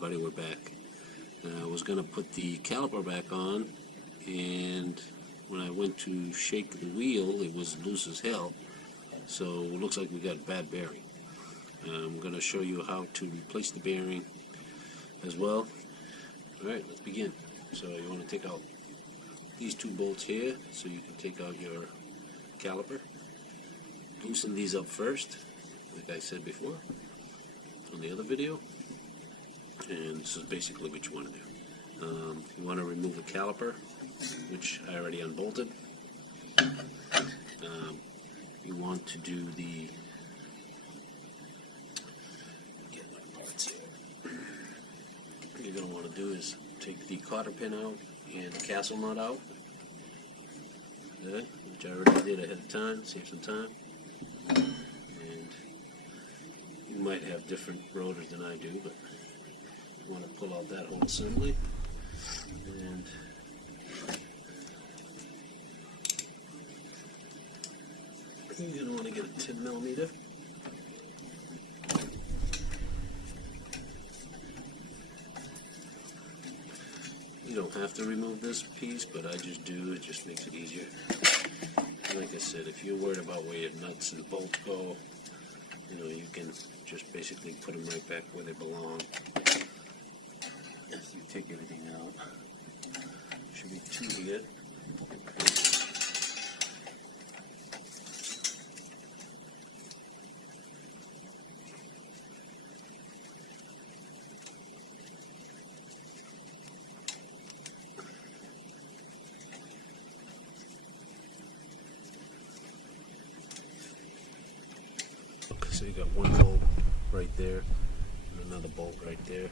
everybody, we're back. I was going to put the caliper back on, and when I went to shake the wheel, it was loose as hell, so it looks like we got a bad bearing. I'm going to show you how to replace the bearing as well. Alright, let's begin. So you want to take out these two bolts here so you can take out your caliper. Loosen these up first, like I said before on the other video, and this is basically what you want to do. You want to remove the caliper, which I already unbolted. You want to do the what you're going to want to do is take the cotter pin out and the castle nut out, okay, which I already did ahead of time, save some time. And you might have different rotors than I do, but you want to pull out that whole assembly, and you're going to want to get a 10mm. You don't have to remove this piece, but I just do. It just makes it easier. Like I said, if you're worried about where your nuts and bolts go, you can just basically put them right back where they belong. If you take everything out, should be two here. So you got one bolt right there and another bolt right there.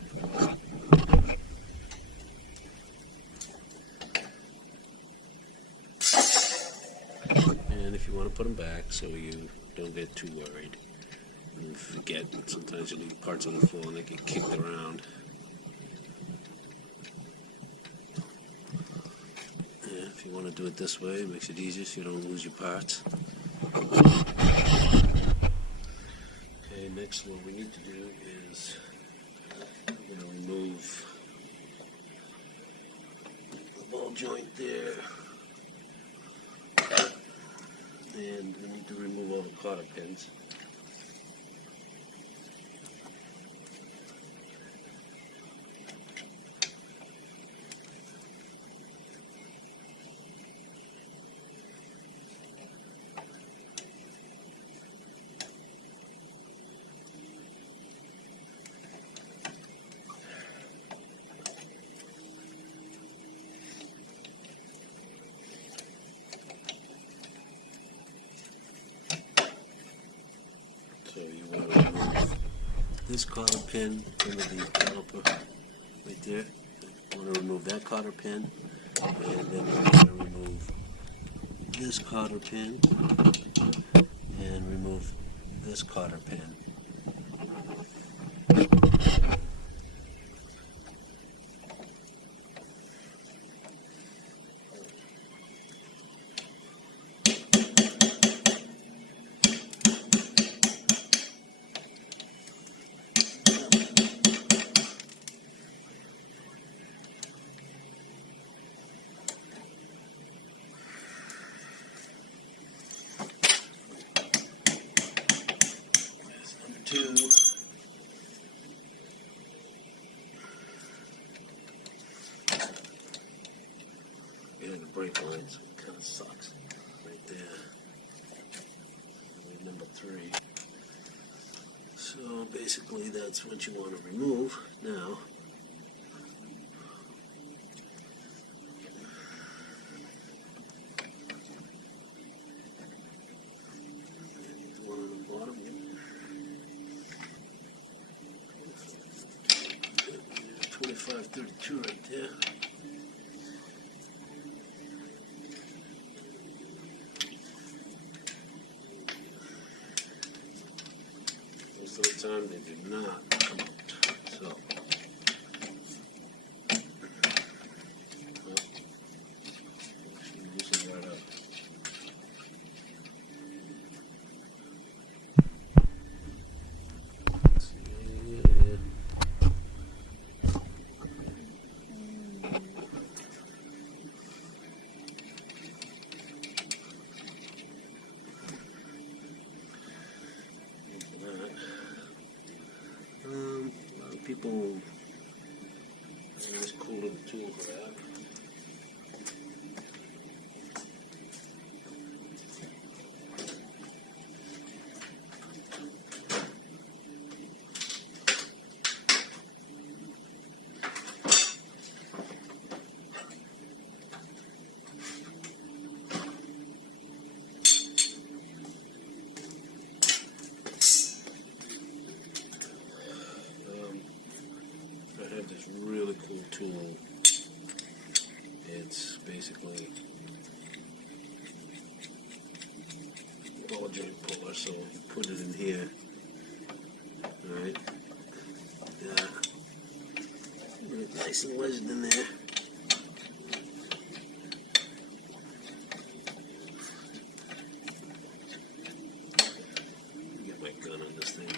And if you want to put them back so you don't get too worried and forget, sometimes you leave parts on the floor and they get kicked around. Yeah, if you want to do it this way, it makes it easier so you don't lose your parts. Next, what we need to do is we're going to remove the ball joint there, and we need to remove all the cotter pins. So you want to remove this cotter pin under the caliper right there. You want to remove that cotter pin, and then you want to remove this cotter pin and remove this cotter pin. Two. Yeah, the brake lines kind of sucks right there. Number 3. So basically, that's what you want to remove now. The one on the bottom. 2532 right there. Most of the time they do not come out. So loosen right up. Boom. Nice cool little tool for that. I have this really cool tool. It's basically a ball joint puller, so you put it in here. Alright. Nice and wedged in there. Get my gun on this thing.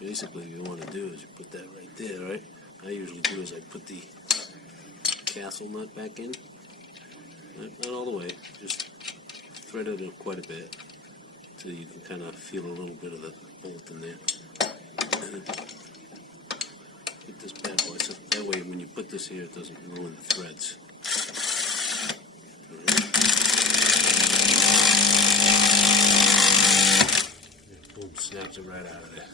Basically, what you want to do is you put that right there, right? I usually do is I put the castle nut back in. Not all the way, just thread it in quite a bit so you can kind of feel a little bit of the bolt in there. And get this bad boy, so that way when you put this here, it doesn't ruin the threads. Boom, snaps it right out of there.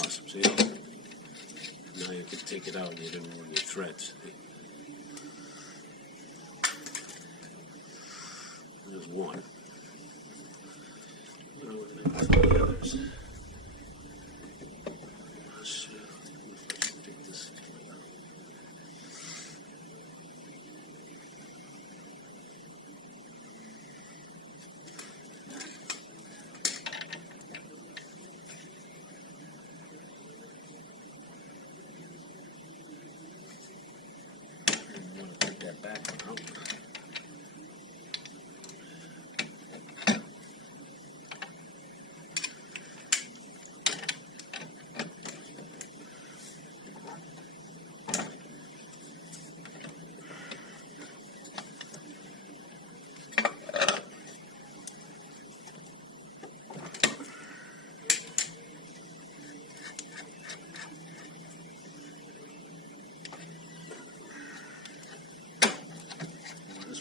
Awesome. See? Now you can take it out and you didn't ruin your threads. There's one. Now we're going to do the others. Let's pick this. Back out.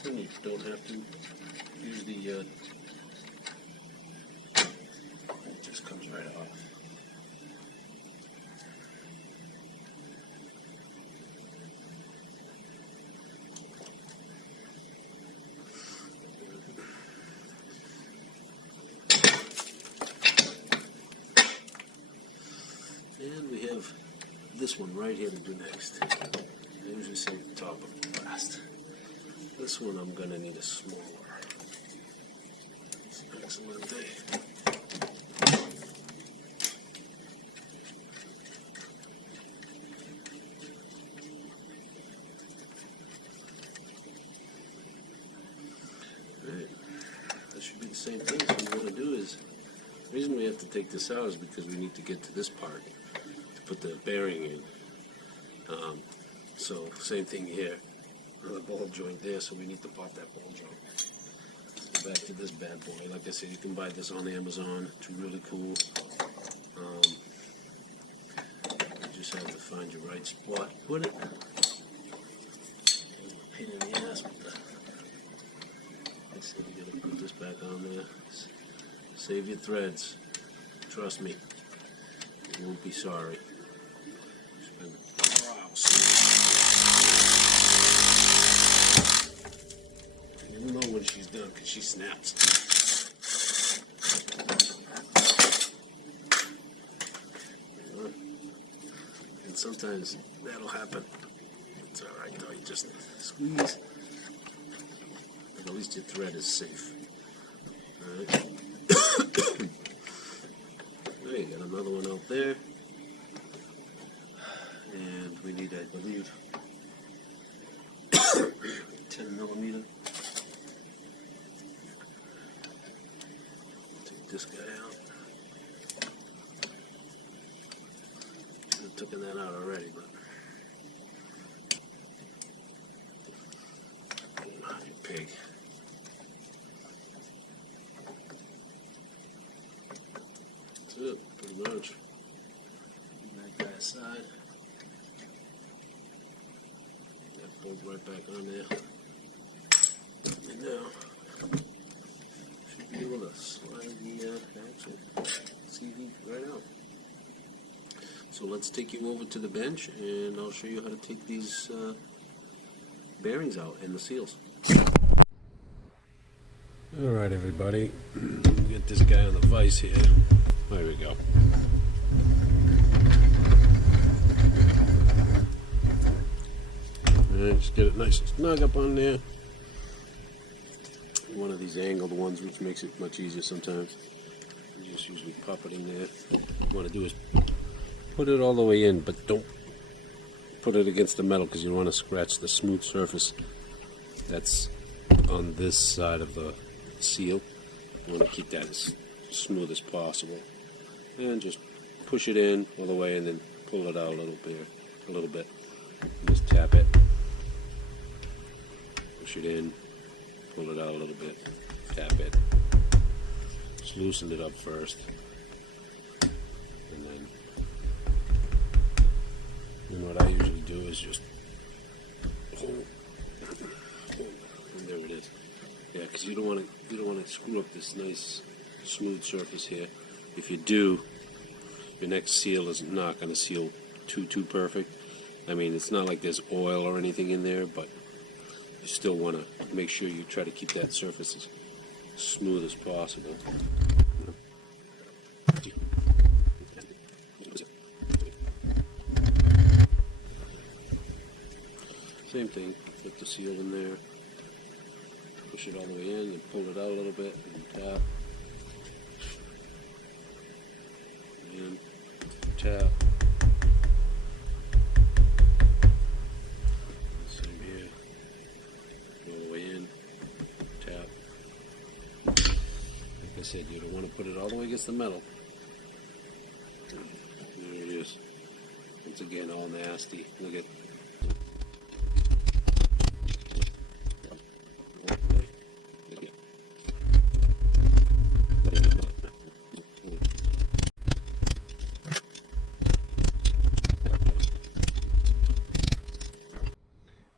You don't have to use the, it just comes right off. And we have this one right here to do next. I usually save the top of it last. This one I'm going to need a smaller. Excellent day. Alright, that should be the same thing. So what we're going to do is, the reason we have to take this out is because we need to get to this part to put the bearing in. So same thing here. The ball joint there, so we need to pop that ball joint. Back to this bad boy. Like I said, you can buy this on Amazon. It's really cool. You just have to find your right spot. Put it. Pain in the ass. I said you gotta put this back on there. Save your threads. Trust me. You won't be sorry. Spend a while. You'll know when she's done because she snaps. And sometimes that'll happen. It's alright though, you just squeeze. And at least your thread is safe. Alright. There you got another one out there. And we need, I believe, 10 millimeter. Take this guy out. taken that out already, but you pig. That's it, pretty much. That guy aside. That bolt right back on there. And now, should be able to slide the axle CV right out. So let's take you over to the bench and I'll show you how to take these bearings out and the seals. Alright everybody, get this guy on the vise here. There we go. Alright, just get it nice and snug up on there. One of these angled ones, which makes it much easier sometimes. You just usually pop it in there. What you want to do is put it all the way in, but don't put it against the metal because you don't want to scratch the smooth surface that's on this side of the seal. You want to keep that as smooth as possible. And just push it in all the way and then pull it out a little bit. Just tap it. Push it in. Pull it out a little bit, tap it, just loosen it up first, and then what I usually do is just hold, and there it is. Yeah, because you don't want to screw up this nice smooth surface here. If you do, your next seal is not going to seal too perfect. I mean, it's not like there's oil or anything in there, but you still want to make sure you try to keep that surface as smooth as possible. Same thing, put the seal in there, push it all the way in and pull it out a little bit, and tap, and tap. Like I said, you don't want to put it all the way against the metal. There it is. Once again, all nasty. Look at.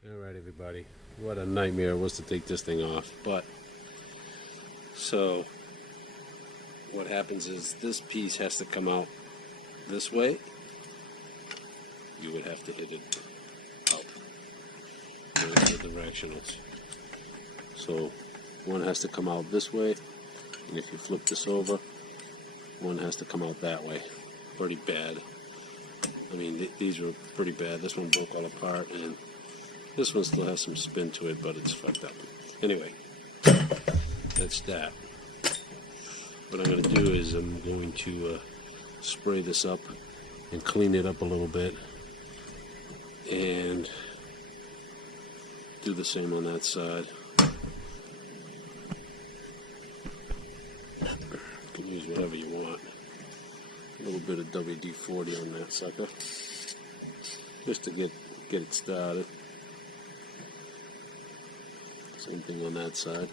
Alright everybody, what a nightmare it was to take this thing off, but so what happens is this piece has to come out this way. You would have to hit it out. There's the directionals. So one has to come out this way, and if you flip this over, one has to come out that way. Pretty bad. I mean, these were pretty bad. This one broke all apart, and this one still has some spin to it, but it's fucked up. Anyway, that's that. What I'm going to do is I'm going to spray this up and clean it up a little bit, and do the same on that side. You can use whatever you want. A little bit of WD-40 on that sucker, just to get it started. Same thing on that side.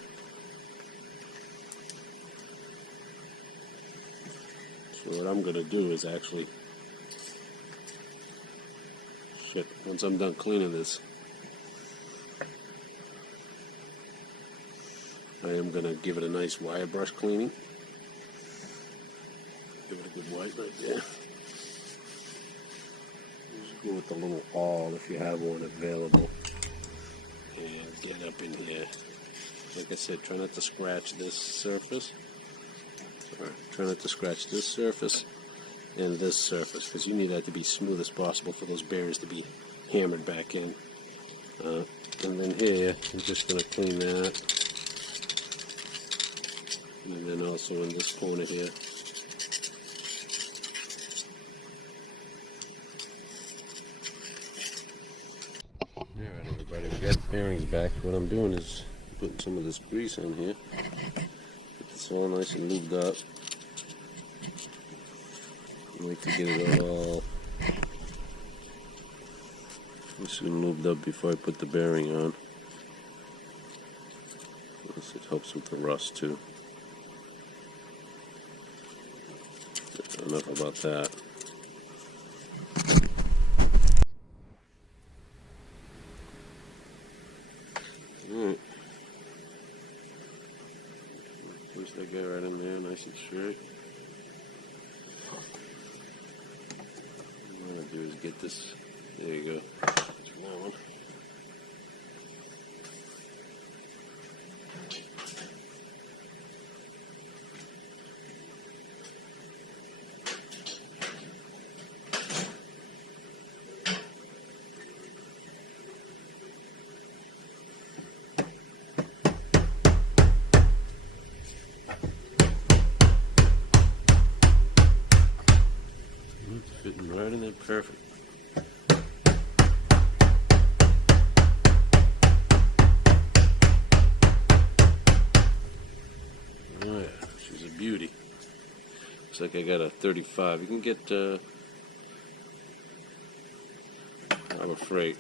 So what I'm going to do is actually, once I'm done cleaning this, I am going to give it a nice wire brush cleaning. Give it a good wipe right there. Just go with the little awl if you have one available. And get up in here. Like I said, try not to scratch this surface. Try not to scratch this surface and this surface, because you need that to be smooth as possible for those bearings to be hammered back in. And then here, I'm just going to clean that. And then also in this corner here. Alright everybody, we got the bearings back. What I'm doing is putting some of this grease on here. Get this all nice and lubed up. I like to get it all This one lubed up before I put the bearing on. It helps with the rust too. Enough about that. Alright. Push that guy right in there, nice and straight. What I'm going to do is get this. There you go. That's one. It's fitting right in there, perfect. Oh yeah, she's a beauty. Looks like I got a 35. You can get Harbor Freight.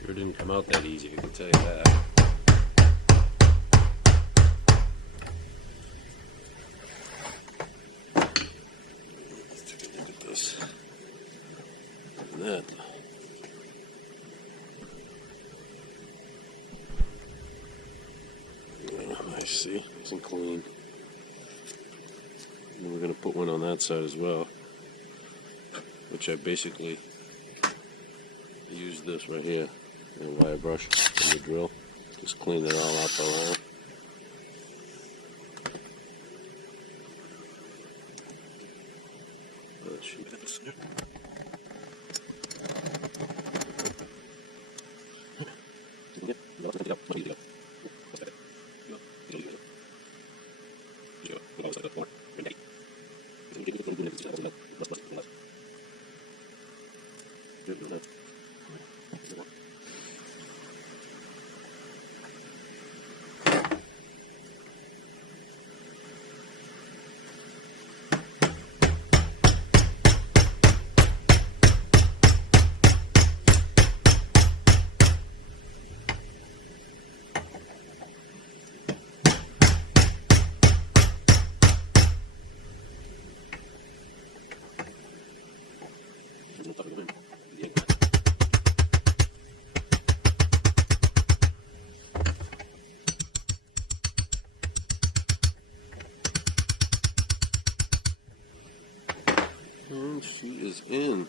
Sure didn't come out that easy, I can tell you that. Let's take a look at this. And that. Nice, see? Nice and clean. And we're going to put one on that side as well, which I basically use this right here, a wire brush and the drill. Just clean it all up around. Let's shoot this here. And she is in.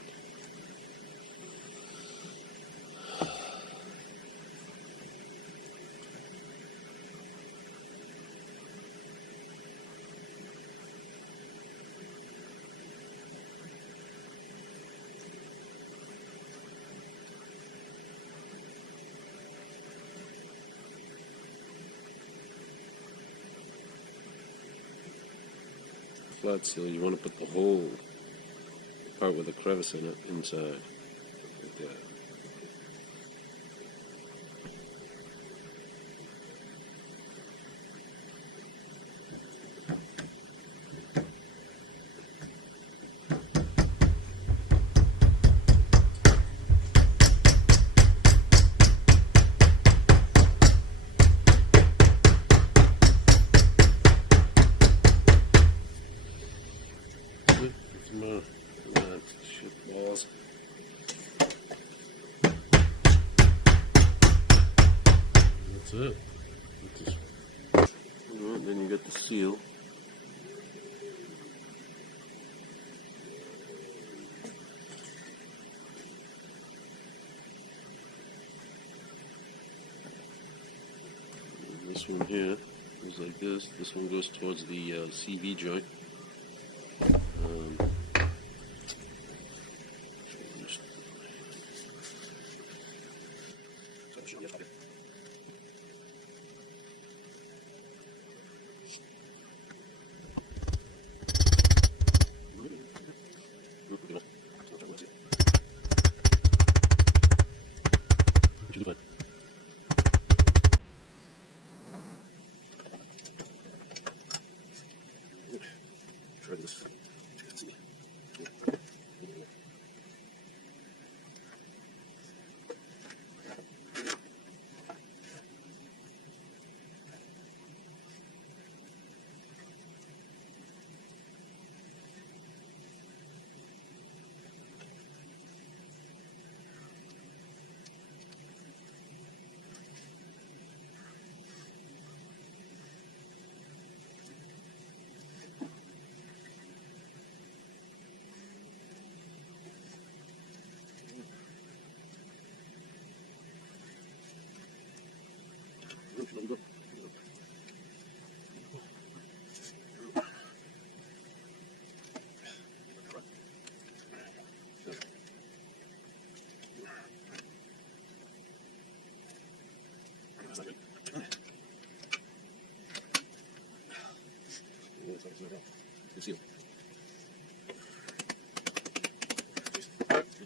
Flat seal, you want to put the whole part with a crevice in it inside, like that. Shit balls. That's it. Then you got the seal. And this one here goes like this. This one goes towards the CV joint.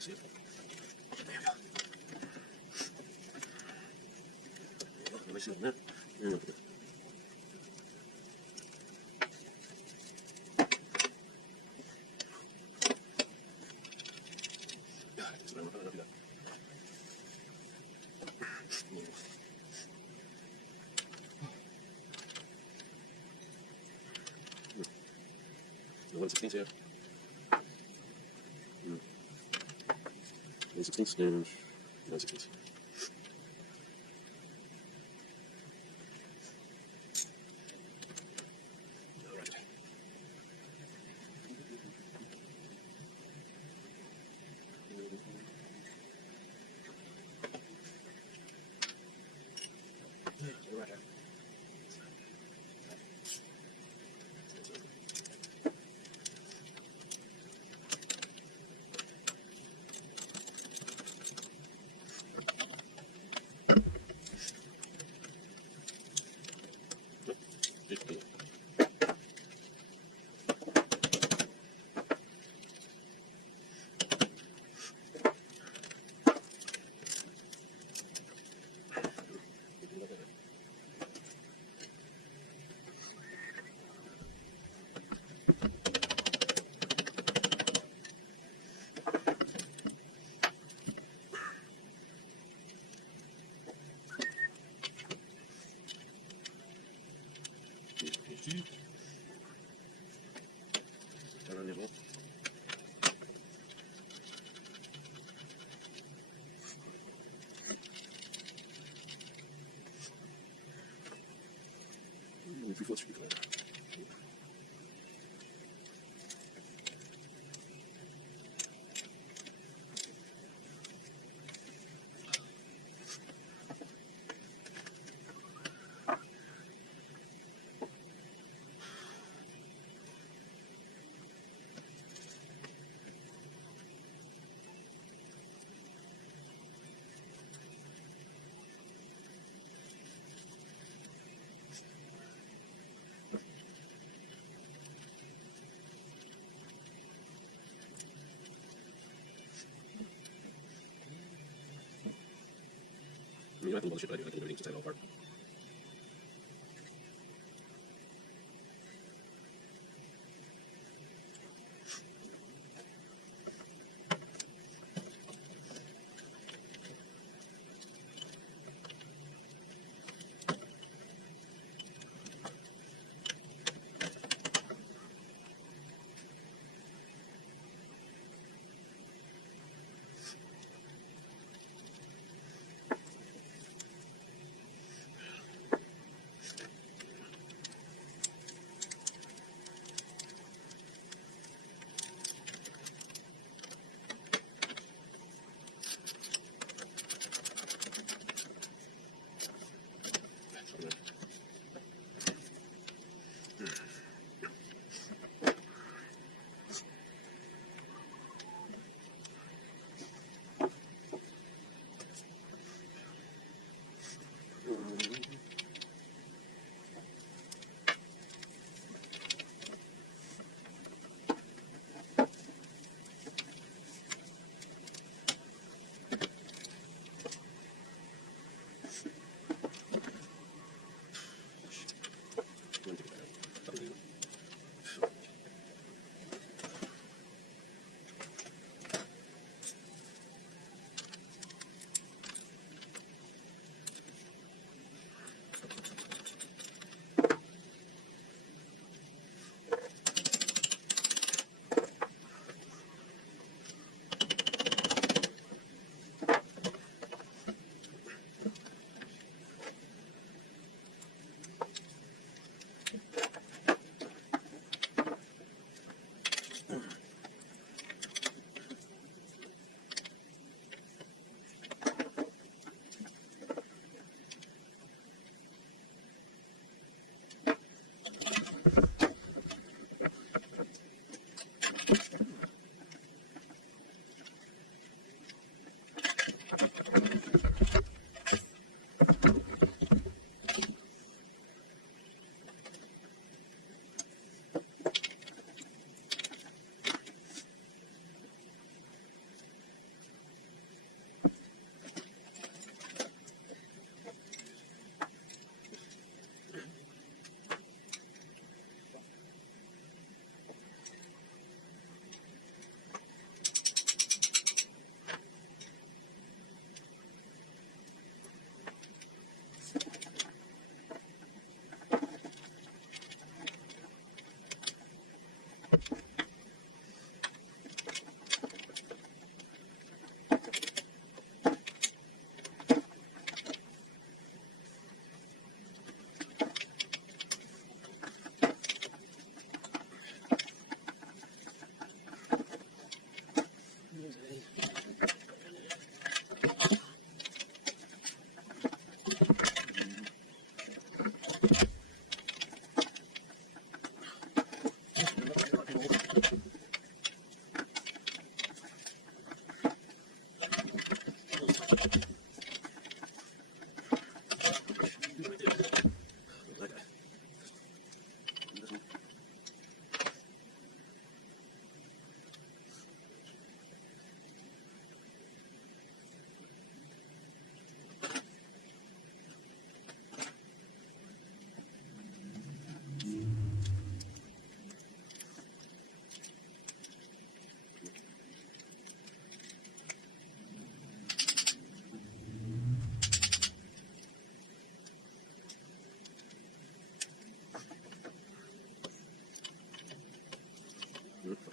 see it. There you go. Let me see that. Yeah. The 1/16 here. 1/16 and 1/16. I mean, I can bullshit, but I can do everything just all apart.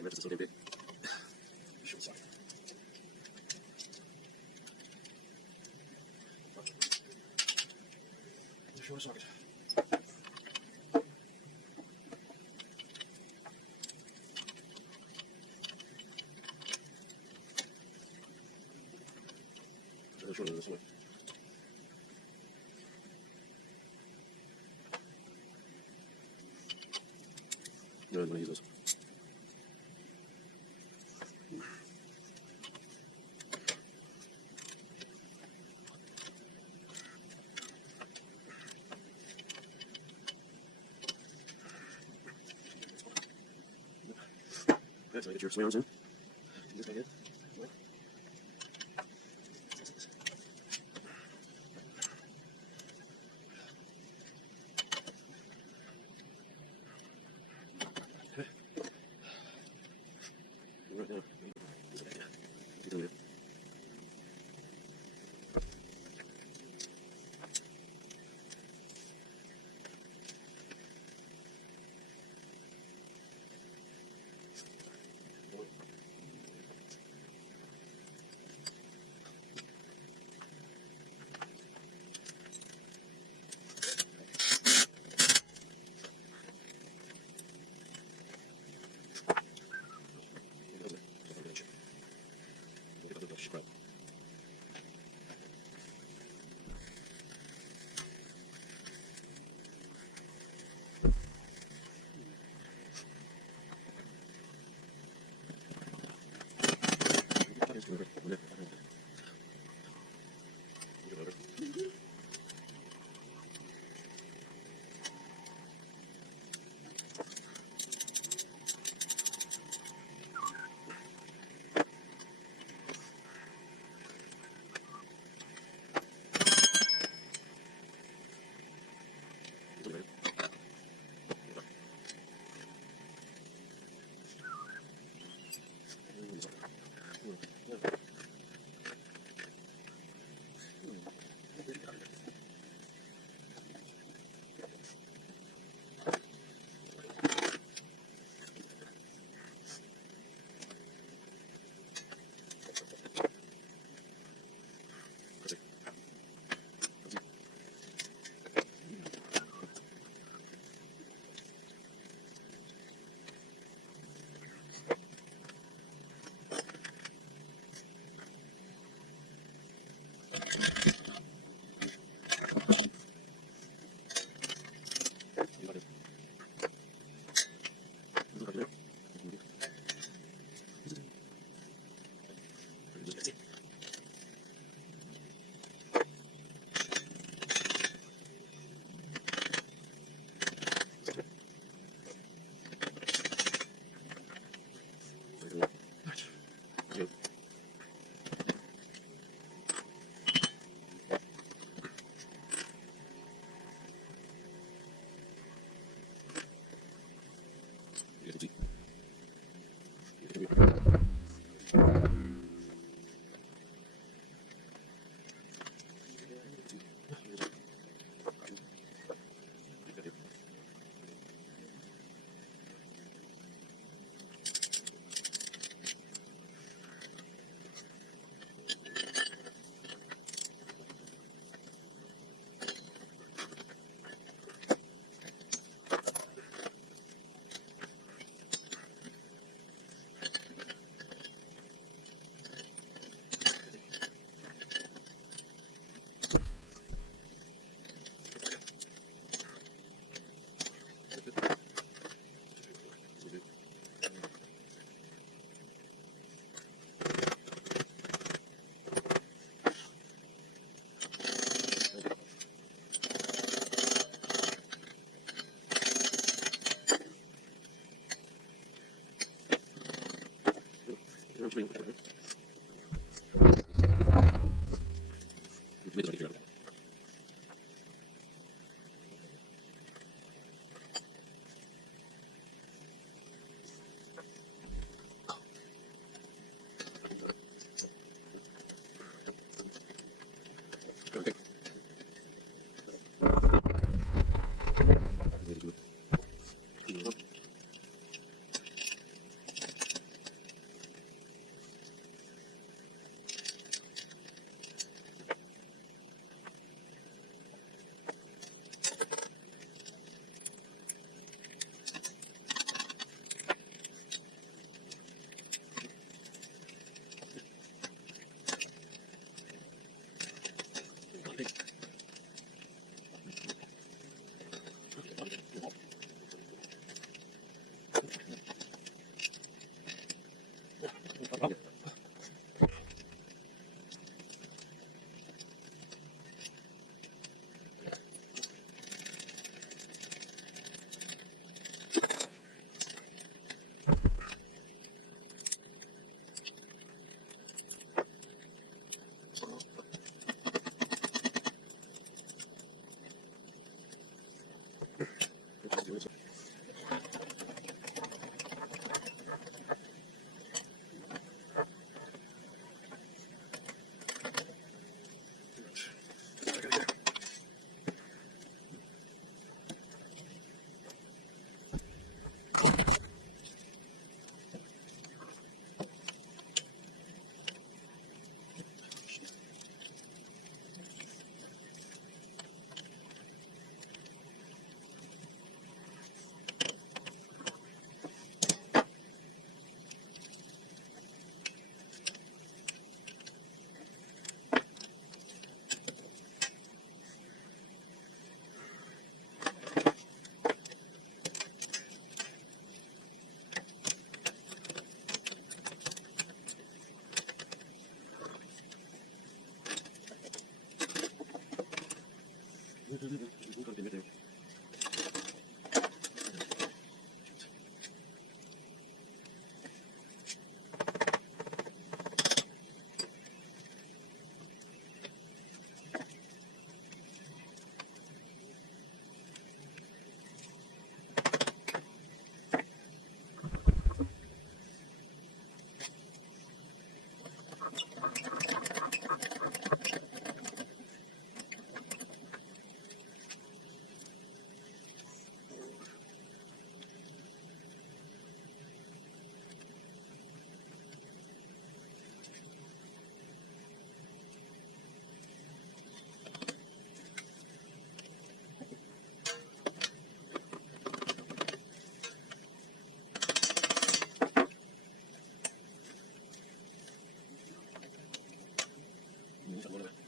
It's a little bit. Short socket. Shorter this way. No, I'm going to use this. Okay, so I get your sway arms in. This guy here. Okay. Right now. This guy here. Keep doing it.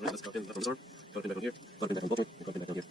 Let's go in the door. Go back on here. Go back on both. Go back on here.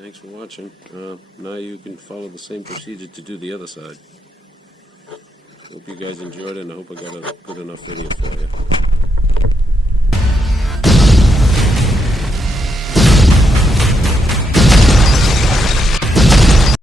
Thanks for watching. Now you can follow the same procedure to do the other side. Hope you guys enjoyed it, and I hope I got a good enough video for you.